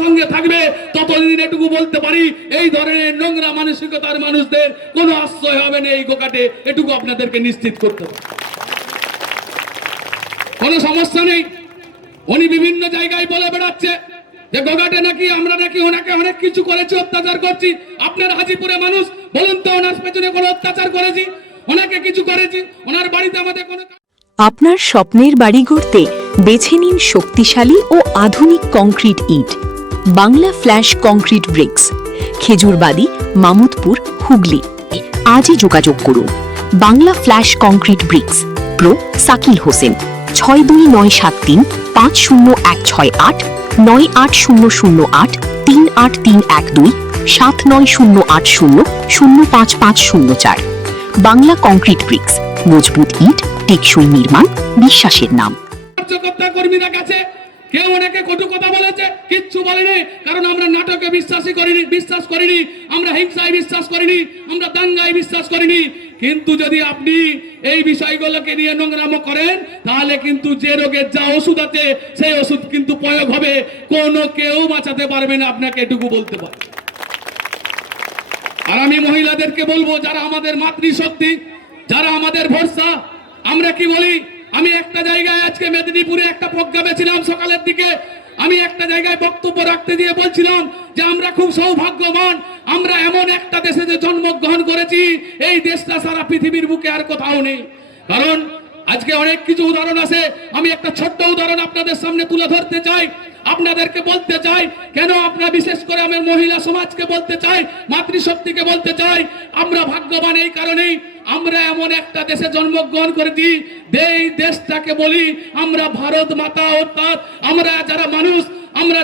সঙ্গে থাকবে ততদিন এটুকু বলতে পারি, এই ধরনের নোংরা মানসিকতার মানুষদের কোনো আশ্রয় হবে না এই গোকাটে, এটুকু আপনাদেরকে নিশ্চিত করতে পারি। কোনো সমস্যা নেই। উনি বিভিন্ন জায়গায় বলে বেড়াচ্ছে যে গোঘাটে নাকি আমরা নাকি ওনাকে অনেক কিছু করেছি, অত্যাচার করছি। আপনার হাজিপুরে মানুষ বলুন তো, ওনার পেছনে কোনো অত্যাচার করেছি? ওনাকে কিছু করেছি? ওনার বাড়িতে আমাদের কোনো... আপনার স্বপ্নের বাড়ি গড়তে বেছে নিন শক্তিশালী ও আধুনিক কংক্রিট ইট, Bangla flash concrete bricks, Khejurbari, Mamudpur, Hooghly. আজই যোগাযোগ করুন। Bangla flash concrete bricks, pro Sakil Hossain, 6297350168, 98008 38312, 7908005504। Bangla concrete bricks, মজবুত ইট, টেকসই নির্মাণ, বিশ্বাসের নাম। কর্মীরা কাছে কেউ অনেকে কটু কথা বলেছে, কিচ্ছু বলেনি, কারণ আমরা নাটকে বিশ্বাস করিনি, আমরা হিংসায় বিশ্বাস করিনি, আমরা দাঙ্গায় বিশ্বাস করিনি। কিন্তু যদি আপনি এই বিষয়গুলোকে নিয়ে নোংরামো করেন, তাহলে কিন্তু যে রোগের যা ওষুধ আছে সেই ওষুধ কিন্তু প্রয়োগ হবে, কোনো কেউ বাঁচাতে পারবে না, আপনাকে এটুকু বলতে পারি। আর আমি মহিলাদেরকে বলবো, যারা আমাদের মাতৃশক্তি, যারা আমাদের ভরসা, আমরা কি বলি, আমি একটা জায়গায় আজকে মেদিনীপুরে একটা প্রোগ্রামে ছিলাম সকালের দিকে, আমি একটা জায়গায় বক্তব্য রাখতে দিয়ে বলছিলাম যে আমরা খুব সৌভাগ্যবান, আমরা এমন একটা দেশে যে জন্মগ্রহণ করেছি, এই দেশটা সারা পৃথিবীর বুকে আর কোথাও নেই। কারণ আজকে অনেক কিছু উদাহরণ আছে, আমি একটা ছোট্ট উদাহরণ আপনাদের সামনে তুলে ধরতে চাই, আপনাদেরকে বলতে চাই, কেন আপনারা বিশেষ করে আমার মহিলা সমাজকে বলতে চাই, মাতৃশক্তিকে বলতে চাই, আমরা ভাগ্যবান এই কারণেই, আমরা এমন একটা দেশে জন্মগ্রহণ করেছি, এই দেশটাকে বলি আমরা ভারত মাতা। অর্থাৎ আমরা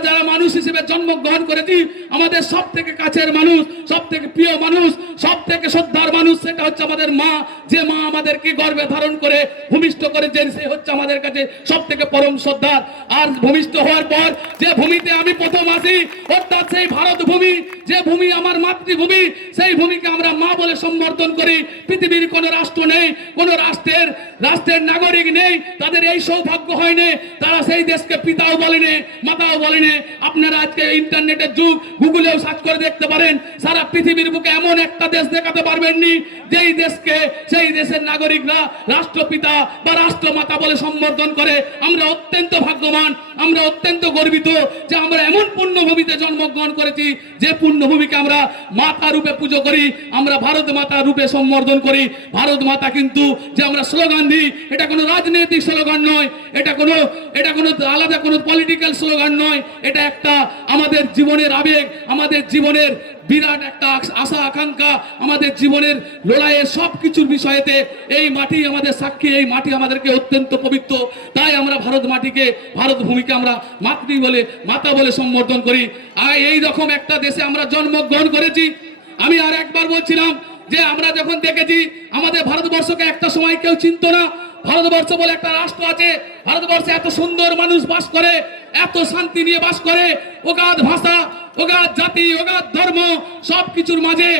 যারা মানুষ হিসেবে জন্মগ্রহণ করেছি, আমাদের সব থেকে কাছের মানুষ, সব থেকে প্রিয় মানুষ, সব থেকে শ্রদ্ধার মানুষ, সেটা হচ্ছে আমাদের মা। যে মা আমাদেরকে গর্ভে ধারণ করে ভূমিষ্ঠ করেছেন, সে হচ্ছে আমাদের কাছে সব থেকে পরম শ্রদ্ধার। আর ভূমিষ্ঠ হওয়ার পর যে ভূমিতে আমি প্রথম আসি, অর্থাৎ সেই ভারত ভূমি, যে ভূমি আমার মাতৃভূমি, সেই ভূমিকে আমরা মা বলে সম্বোধন করি। পৃথিবীর কোন রাষ্ট্র নেই, কোন রাষ্ট্রের নাগরিক নেই, তাদের এই সৌভাগ্য হয়নি, তারা সেই দেশকে পিতাও বলেনি, মাতাও বলেনি। আপনারা আজকে ইন্টারনেটের যুগ, গুগলেও সার্চ করে দেখতে পারেন, সারা পৃথিবীর বুকে এমন একটা দেশ দেখাতে পারবেননি যেই দেশকে সেই দেশের নাগরিকরা রাষ্ট্রপিতা বা রাষ্ট্রমাতা বলে সম্বোধন করে। আমরা অত্যন্ত ভাগ্যবান, আমরা অত্যন্ত গর্বিত যে আমরা এমন পুণ্যভূমিতে জন্মগ্রহণ করেছি, যে পুণ্যভূমিকে আমরা মাতা রূপে পুজো করি, আমরা ভারত মাতা রূপে সম্বোধন করি। ভারত মাতা কিন্তু যে আমরা স্লোগান দিই, এটা কোনো রাজনৈতিক স্লোগান নয়, এটা কোনো আলাদা কোনো পলিটিক্যাল স্লোগান নয়, এটা একটা আমাদের জীবনের আবেগ, আমাদের জীবনের বিরাট একটা আশা আকাঙ্ক্ষা, আমাদের জীবনের লড়াইয়ের সব কিছুর বিষয়েতে এই মাটি আমাদের সাক্ষী, এই মাটি আমাদেরকে অত্যন্ত পবিত্র। তাই আমরা ভারত মাটিকে, ভারত ভূমিকে আমরা মাতা বলে সম্বোধন করি। আর এই রকম একটা দেশে আমরা জন্মগ্রহণ করেছি। আমি আর একবার বলছিলাম যে আমরা যখন দেখেছি আমাদের ভারতবর্ষকে একটা সময় কেউ চিনত না, ভারতবর্ষ বলে একটা রাষ্ট্র আছে, ভারতবর্ষে এত সুন্দর মানুষ বাস করে, এত শান্তি নিয়ে বাস করে, অগাধ ভাষা, অগাধ জাতি, অগাধ ধর্ম, সবকিছুর মাঝে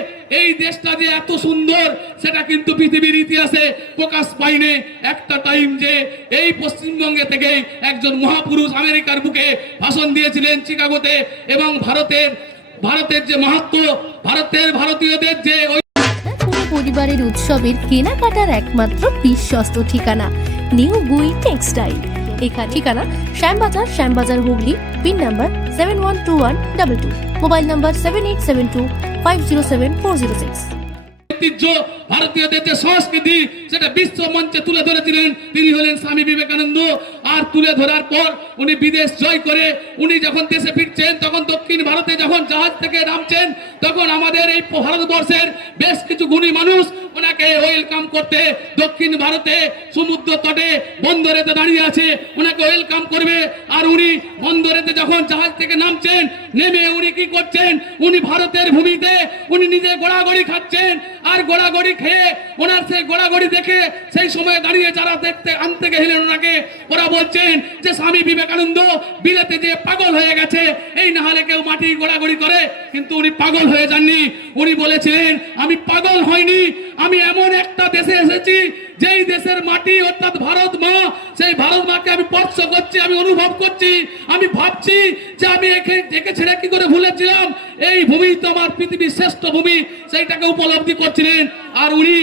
এই দেশটা যে এত সুন্দর, সেটা কিন্তু পৃথিবীর ইতিহাসে প্রকাশ পায়নি। একটা টাইম যে এই পশ্চিমবঙ্গে থেকে একজন মহাপুরুষ আমেরিকার বুকে ভাষণ দিয়েছিলেন চিকাগোতে, এবং ভারতের যে মাহাত্ম্য, ভারতীয়দের যে পরিবারের উৎসবের কেনাকাটার একমাত্র বিশ্বস্ত ঠিকানা নিউ গুই টেক্সটাইল। এখানে ঠিকানা Shyambazar Hooghly, pin number 712122, mobile number 7872507406। ঐতিহ্য, ভারতীয়দের যে সংস্কৃতি, সেটা বিশ্ব মঞ্চে তুলে ধরেছিলেন তিনি হলেন স্বামী বিবেকানন্দ। আর তুলে ধরার পর উনি বিদেশ জয় করে উনি যখন দেশে ফিরছেন, তখন দক্ষিণ ভারতে যখন জাহাজ থেকে নামছেন, তখন আমাদের এই ভারতবর্ষের বেশ কিছু গুণী মানুষ ওনাকে ওয়েলকাম করতে দক্ষিণ ভারতে সমুদ্র তটে বন্দরেতে দাঁড়িয়ে আছে, ওনাকে ওয়েলকাম করবে। আর উনি বন্দরেতে যখন জাহাজ থেকে নামছেন, নেমে উনি কি করছেন, উনি ভারতের ভূমিতে উনি নিজে গোড়াগড়ি খাচ্ছেন। আর গোড়াগড়ি খেয়ে ওনার সেই গোড়াগড়ি দেখে সেই সময় দাঁড়িয়ে যারা আনতে গেলেন ওনাকে, ওরা বলছেন যে স্বামী বিবেকানন্দ বিলেতে যে পাগল হয়ে গেছে, এই না হলে কেউ মাটি গোড়াগড়ি করে। কিন্তু উনি পাগল হয়ে যাননি, উনি বলেছিলেন আমি পাগল হয়নি, আমি এমন একটা দেশে এসেছি যেই দেশের মাটি অর্থাৎ ভারত মা, সেই ভারত মাকে আমি স্পর্শ করছি, আমি অনুভব করছি, আমি ভাবছি যে আমি একে ছেড়ে কি করে ভুলেছিলাম। এই ভূমি তো আমার পৃথিবীর শ্রেষ্ঠ ভূমি, সেইটাকে উপলব্ধি করছিলেন। আর উনি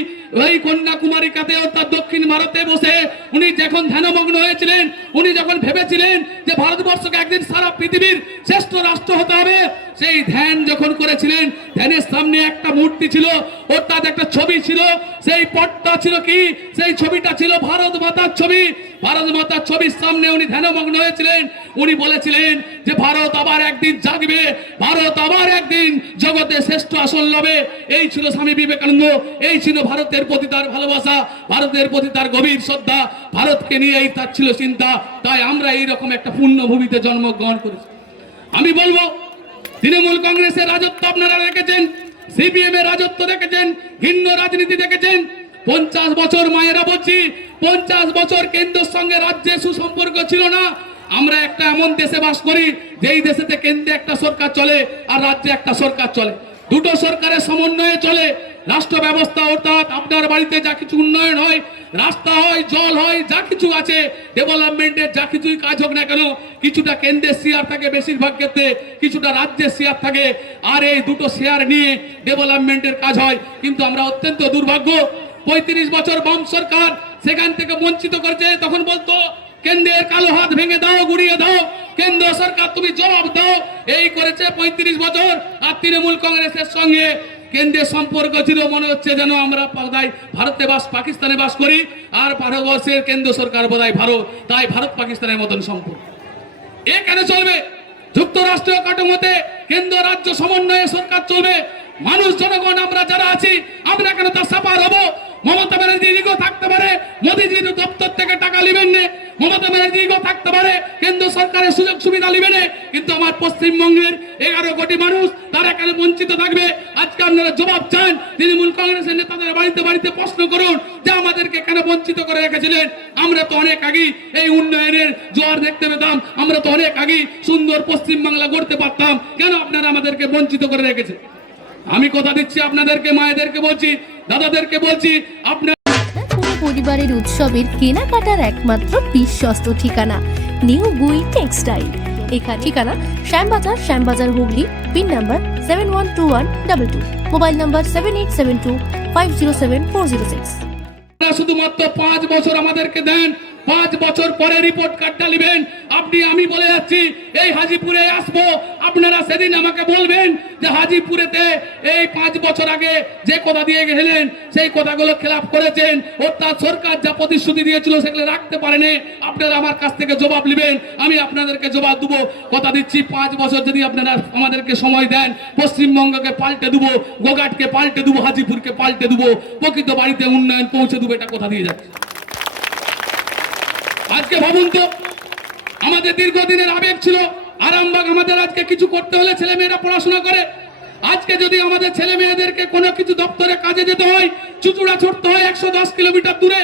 ওই কন্যাকুমারী কাতে অর্থাৎ দক্ষিণ ভারতে বসে উনি যখন ধ্যানমগ্ন হয়েছিলেন, উনি যখন ভেবেছিলেন যে ভারতবর্ষকে একদিন সারা পৃথিবীর শ্রেষ্ঠ রাষ্ট্র হতে হবে, সেই ধ্যান যখন করেছিলেন, ধ্যানের সামনে একটা মূর্তি ছিল অর্থাৎ একটা ছবি ছিল। সেই পটটা ছিল কি? সেই ছবিটা ছিল ভারত মাতার ছবি। ভারত মাতার ছবির সামনে উনি ধ্যানমগ্ন হয়েছিলেন। উনি বলেছিলেন যে ভারত আবার একদিন জাগবে, ভারত আবার একদিন জগতে শ্রেষ্ঠ আসন লবে। এই ছিল স্বামী বিবেকানন্দ, এই ছিল ভারতের প্রতি তার ভালোবাসা, ভারতের প্রতি তার গভীর শ্রদ্ধা, ভারতকে নিয়েই তার ছিল চিন্তা। তাই আমরা এইরকম একটা পুণ্যভূমিতে জন্মগ্রহণ করেছি। আমি বলবো, তৃণমূল কংগ্রেসের রাজত্ব আপনারা দেখেছেন, সিপিএম এর রাজত্ব দেখেছেন, ঘৃণ্য রাজনীতি দেখেছেন। 50 বছর মায়েরা বলছি, 50 বছর কেন্দ্রের সঙ্গে রাজ্যের সুসম্পর্ক ছিল না। আমরা একটা এমন দেশে বাস করি যেই দেশেতে কেন্দ্রে একটা সরকার চলে আর রাজ্যে একটা সরকার চলে, দুটো সরকারের সমন্বয়ে চলে রাষ্ট্র ব্যবস্থা। অর্থাৎ আপনার বাড়িতে যা কিছু উন্নয়ন হয়, রাস্তা হয়, জল হয়, যা কিছু আছে ডেভেলপমেন্টের যা কিছুই কাজ হোক না কেন, কিছুটা কেন্দ্রের শেয়ার থাকে বেশিরভাগ ক্ষেত্রে, কিছুটা রাজ্যের শেয়ার থাকে। আর এই দুটো শেয়ার নিয়ে ডেভেলপমেন্টের কাজ হয়। কিন্তু আমরা অত্যন্ত দুর্ভাগ্য, 35 বছর বাম সরকার সেখান থেকে বঞ্চিত করেছে। তখন বলতো কেন্দ্রের কালো হাত ভেঙে দাও, গুড়িয়ে দাও, কেন্দ্র সরকার তুমি জবাব দাও। এই করেছে 35 বছর। আর তৃণমূল কংগ্রেসের সঙ্গে কেন্দ্রের সম্পর্ক ছিল মনে হচ্ছে যেন আমরা ভারতে পাকিস্তানে বাস করি, আর ভারতবর্ষের কেন্দ্র সরকার বোধহয় ভারত, তাই ভারত পাকিস্তানের মতন সম্পর্ক। এ কেন চলবে? যুক্তরাষ্ট্রীয় কাঠামোতে কেন্দ্র রাজ্য সমন্বয়ে সরকার চলবে। মানুষ জনগণ আমরা যারা আছি, আমরা কেন তার সাপার হবো? মমতা ব্যানার্জি ইগো থাকতে পারে, মোদীজির দপ্তর থেকে টাকা নেবেন না, মমতা ব্যানার্জি ইগো থাকতে পারে, কেন্দ্র সরকারের সুযোগ সুবিধা নেবেন না, কিন্তু আমার পশ্চিমবঙ্গের 11 কোটি মানুষ তারা কেন বঞ্চিত থাকবে? আজকে আপনারা জবাব চান। তৃণমূল কংগ্রেসের নেতাদের বাড়িতে বাড়িতে প্রশ্ন করুন যে আমাদেরকে কেন বঞ্চিত করে রেখেছিলেন। আমরা তো অনেক আগে এই উন্নয়নের জোয়ার দেখতে পেতাম, আমরা তো অনেক আগে সুন্দর পশ্চিমবাংলা গড়তে পারতাম, কেন আপনারা আমাদেরকে বঞ্চিত করে রেখেছেন? আমি কথা দিচ্ছি আপনাদেরকে, মায়েদেরকে বলছি, দাদাদেরকে বলছি, আপনার পুরো পরিবারের উৎসবের কেনাকাটার একমাত্র বিশ্বস্ত ঠিকানা নিউ গুই টেক্সটাইল। এখানে ঠিকানা Shyambazar, Shyambazar Hooghly, pin number 712122, mobile number 7872507406। শুধুমাত্র 5 বছর আমাদেরকে দেন, 5 বছর পরে রিপোর্ট কার্ডটা নেবেন। আমি বলে যাচ্ছি, এই হাজিপুরে আসবো, আপনারা সেদিন আমাকে বলবেন যে হাজিপুরেতে এই 5 বছর আগে যে কথা দিয়ে গেলেন সেই কথাগুলো খেলাপ করেছেন, অর্থাৎ সরকার যা প্রতিশ্রুতি দিয়েছিল সেগুলো রাখতে পারেনি। আপনারা আমার কাছ থেকে জবাব নেবেন, আমি আপনাদেরকে জবাব দেবো। কথা দিচ্ছি, 5 বছর যদি আপনারা আমাদেরকে সময় দেন, পশ্চিমবঙ্গকে পাল্টে দেবো, গোঘাটকে পাল্টে দেবো, হাজিপুরকে পাল্টে দেবো, প্রকৃত বাড়িতে উন্নয়ন পৌঁছে দেবো। এটা কথা দিয়ে যাচ্ছে। আজকে ভাবুন তো, আমাদের দীর্ঘদিনের আবেগ ছিল আরামবাগ। আমাদের আজকে কিছু করতে হলে ছেলে মেয়েরা পড়াশোনা করে। আজকে যদি আমাদের ছেলে মেয়েদেরকে কোনো কিছু দপ্তরে কাজে যেতে হয়, চুচুড়া ছুটতে হয় 110 কিলোমিটার দূরে।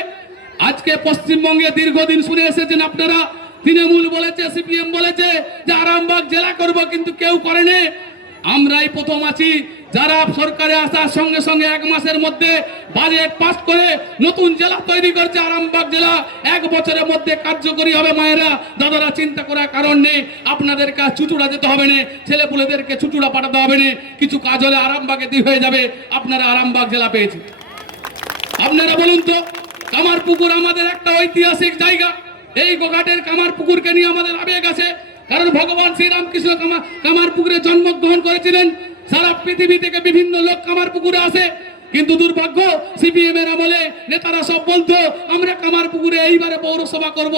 আজকে পশ্চিমবঙ্গে দীর্ঘদিন শুনে এসেছেন আপনারা, তৃণমূল বলেছে, সিপিএম বলেছে যে আরামবাগ জেলা করব, কিন্তু কেউ করেনি। আমরাই প্রথম আছি যারা সরকারে আসার সঙ্গে সঙ্গে 1 মাসের মধ্যে বাজেট পাস করে নতুন জেলা তৈরি করছে আরামবাগ জেলা। 1 বছরের মধ্যে কার্যকরী হবে। মায়েরা দাদারা চিন্তা করার কারণ নেই, আপনাদের কাজ চুচুড়া যেতে হবে না, ছেলেপুলেদেরকে চুচুড়া পাঠাতে হবে না, কিছু কাজ হলে আরামবাগে হয়ে যাবে। আপনারা আরামবাগ জেলা পেয়েছেন। আপনারা বলুন তো, কামারপুকুর আমাদের একটা ঐতিহাসিক জায়গা। এই গোঘাটের কামারপুকুরকে নিয়ে আমাদের আবেগ আছে, কারণ ভগবান শ্রীরামকৃষ্ণ কামারপুকুরে জন্মগ্রহণ করেছিলেন। সারা পৃথিবী থেকে বিভিন্ন লোক কামারপুকুরে আসে, কিন্তু দুর্ভাগ্য সিপিএম এর আমলে নেতারা সব বলতো আমরা কামারপুকুরে এইবারে পৌরসভা করব,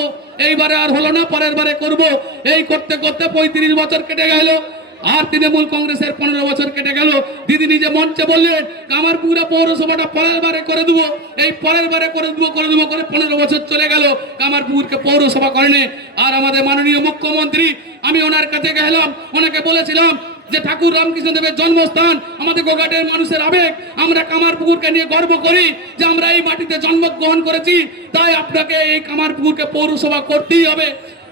এইবারে আর হলো না, পরের বারে করব। এই করতে করতে 35 বছর কেটে গেল। আর তৃণমূল কংগ্রেসের 15 বছর কেটে গেল। দিদি নিজে মঞ্চে বললেন কামারপুকুরে পৌরসভাটা পরের বারে করে দেবো, এই পরের বারে করে দেবো করে 15 বছর চলে গেল, কামারপুকুরকে পৌরসভা করেনি। আর আমাদের মাননীয় মুখ্যমন্ত্রী, আমি ওনার কাছে গেলাম, ওনাকে বলেছিলাম যে ঠাকুর রামকৃষ্ণ দেবের জন্মস্থান, আমাদের গোঘাটের মানুষের আবেগ, আমরা কামারপুকুরকে নিয়ে গর্ব করি যে আমরা এই মাটিতে জন্মগ্রহণ করেছি, তাই আপনাকে এই কামারপুকুরকে পৌরসভা করতেই হবে।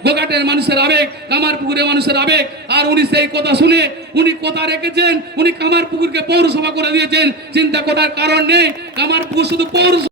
গোঘাটের মানুষের আবেগ, কামারপুকুরের মানুষের আবেগ। আর উনি সেই কথা শুনে উনি কথা রেখেছেন, উনি কামারপুকুরকে পৌরসভা করে দিয়েছেন। চিন্তা করার কারণ নেই, কামারপুকুর শুধু পৌরসভা